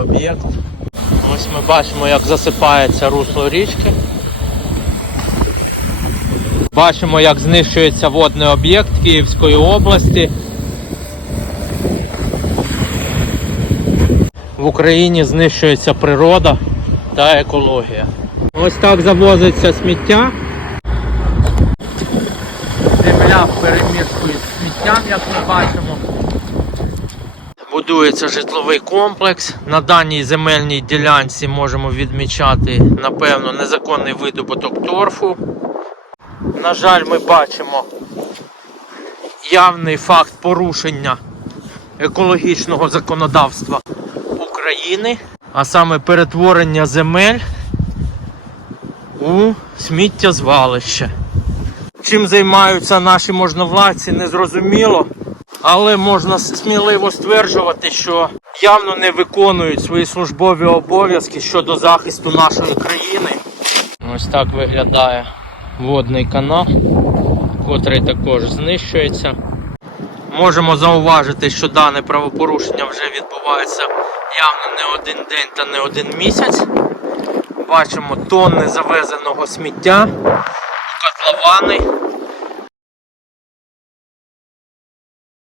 об'єкт. Ось ми бачимо, як засипається русло річки. Бачимо, як знищується водний об'єкт Київської області. В Україні знищується природа та екологія. Ось так завозиться сміття. Земля перемішкою з сміттям, як ми бачимо. Будується житловий комплекс. На даній земельній ділянці можемо відмічати, напевно, незаконний видобуток торфу. На жаль, ми бачимо явний факт порушення екологічного законодавства України, а саме перетворення земель у сміттєзвалище. Чим займаються наші можновладці, незрозуміло, але можна сміливо стверджувати, що явно не виконують свої службові обов'язки щодо захисту нашої країни. Ось так виглядає водний канал, котрий також знищується. Можемо зауважити, що дане правопорушення вже відбувається явно не один день та не один місяць. Бачимо тонни завезеного сміття, котловани,